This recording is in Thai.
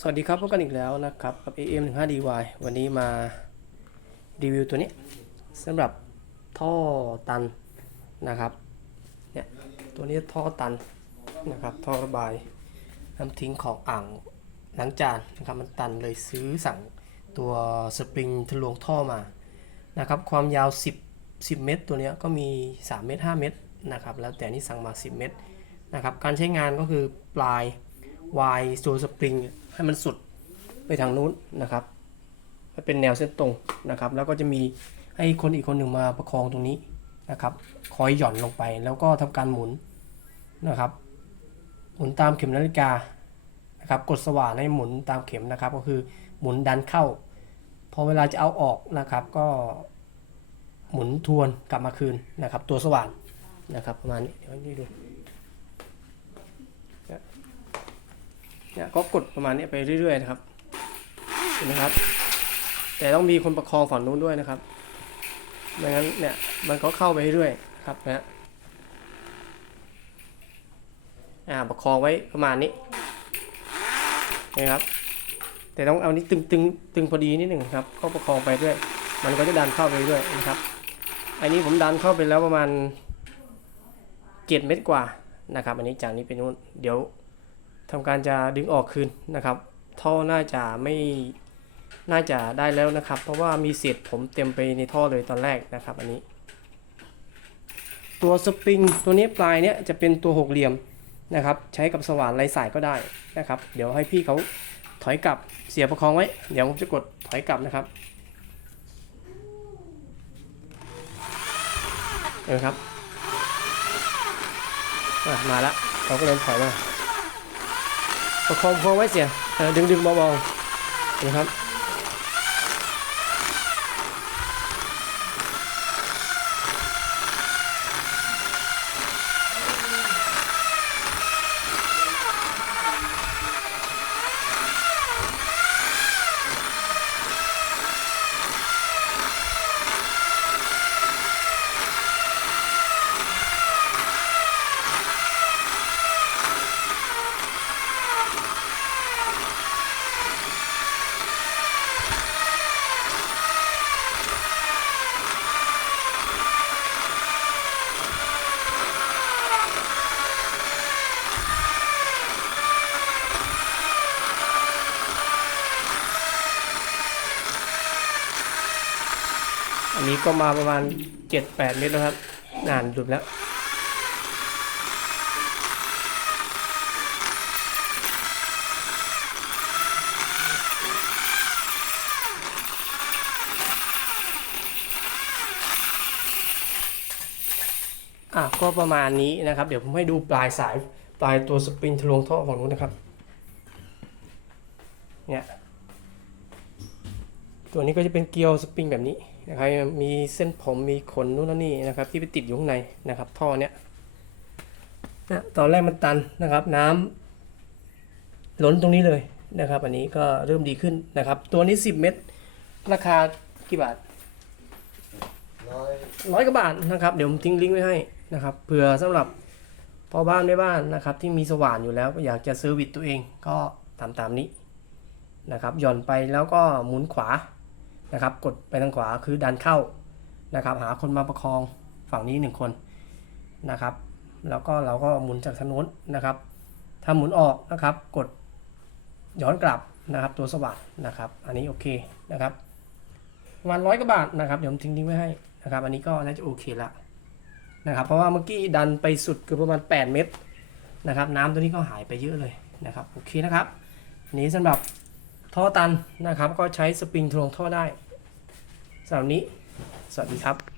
สวัสดีครับพบกันอีกแล้วนะครับกับ AM 1 5 DY วันนี้มารีวิวตัวนี้สำหรับท่อตันนะครับเนี่ยตัวนี้ท่อตันนะครับท่อระบายน้ำทิ้งของอ่างล้างจานนะครับมันตันเลยซื้อสั่งตัวสปริงทะลวงท่อมานะครับความยาว 10 10 เมตร ตัวนี้ก็มี 3 เมตร 5 เมตรนะครับแล้วแต่นี่สั่งมา 10 เมตรนะครับการใช้งานก็คือปลาย วายตัวสปริงให้มันสุดไปทางนู้นนะครับให้เป็นแนวเส้นตรงนะครับ แล้วก็จะมีให้คนอีกคนหนึ่งมาประคองตรงนี้นะครับ คอยหย่อนลงไปแล้วก็ทำการหมุนนะครับ หมุนตามเข็มนาฬิกานะครับ กดสว่านให้หมุนตามเข็มนะครับ ก็คือหมุนดันเข้า พอเวลาจะเอาออกนะครับ ก็หมุนทวนกลับมาคืนนะครับ ตัวสว่านนะครับ ประมาณนี้เดี๋ยวให้ดู เนี่ยก็กดประมาณนี้ไปเรื่อยๆนะครับเห็นไหมครับ แต่ต้องมีคนประคองฝั่งนู้นด้วยนะครับไม่งั้นเนี่ยมันก็เข้าไปเรื่อยๆครับนะฮะอ่าประคองไว้ประมาณนี้นะครับ แต่ต้องเอานี้ตึงตึงตึงพอดีนิดหนึ่งครับ ก็ประคองไปเรื่อยมันก็จะดันเข้าไปเรื่อยนะครับ อันนี้ผมดันเข้าไปแล้วประมาณเจ็ดเมตรกว่านะครับ อันนี้จากนี้ไปนู้น เดี๋ยว ทำการจะดึงออกคืนนะครับท่อน่าจะไม่น่าจะได้แล้วนะครับ เพราะว่ามีเศษผมเต็มไปในท่อเลยตอนแรกนะครับอันนี้ ตัวสปริงตัวนี้ปลายเนี้ยจะเป็นตัวหกเหลี่ยมนะครับใช้กับสว่านไร้สายก็ได้นะครับ เดี๋ยวให้พี่เขาถอยกลับเสียประคองไว้ เดี๋ยวผมจะกดถอยกลับนะครับเออครับมาละเราก็เลยถอยมา ประคองพอไว้เสียดึงดึงเบาๆนะครับ นี้ก็มาประมาณ 7-8 เมตรแล้วครับนานดุดแล้ว อะก็ประมาณนี้นะครับ เดี๋ยวผมให้ดูปลายสายปลายตัวสปริงทะลวงท่อของนู้นนะครับ เนี่ย ตัวนี้ก็จะเป็นเกลียวสปริงแบบนี้นะครับมีเส้นผมมีขนนู่นนั่นนี่นะครับ ที่ไปติดอยู่ข้างในนะครับ ท่อเนี้ยนะตอนแรกมันตันนะครับ น้ำล้นตรงนี้เลยนะครับ อันนี้ก็เริ่มดีขึ้นนะครับ ตัวนี้ 10 เม็ดราคากี่บาทร้อยร้อยกว่าบาทนะครับ เดี๋ยวผมทิ้งลิงก์ไว้ให้นะครับเผื่อสำหรับพ่อบ้านแม่บ้านนะครับ ที่มีสว่านอยู่แล้วก็อยากจะเซอร์วิสตัวเองก็ตามตามนี้นะครับหย่อนไปแล้วก็หมุนขวา นะครับ กดไปทางขวาคือดันเข้านะครับ หาคนมาประคองฝั่งนี้หนึ่งคนนะครับ แล้วก็เราก็หมุนจากทางโน้นนะครับถ้าหมุนออกนะครับ กดย้อนกลับนะครับ ตัวสว่านนะครับ อันนี้โอเคนะครับประมาณร้อยกว่าบาทนะครับเดี๋ยวผมทิ้งลิงไว้ให้นะครับ อันนี้ก็น่าจะโอเคละนะครับ เพราะว่าเมื่อกี้ดันไปสุดคือประมาณ 8 เมตรนะครับ น้ำตัวนี้ก็หายไปเยอะเลยนะครับโอเคนะครับนนี้สำหรับท่อตันนะครับ ก็ใช้สปริงทวงท่อได้ สำหรับนี้ สวัสดีครับ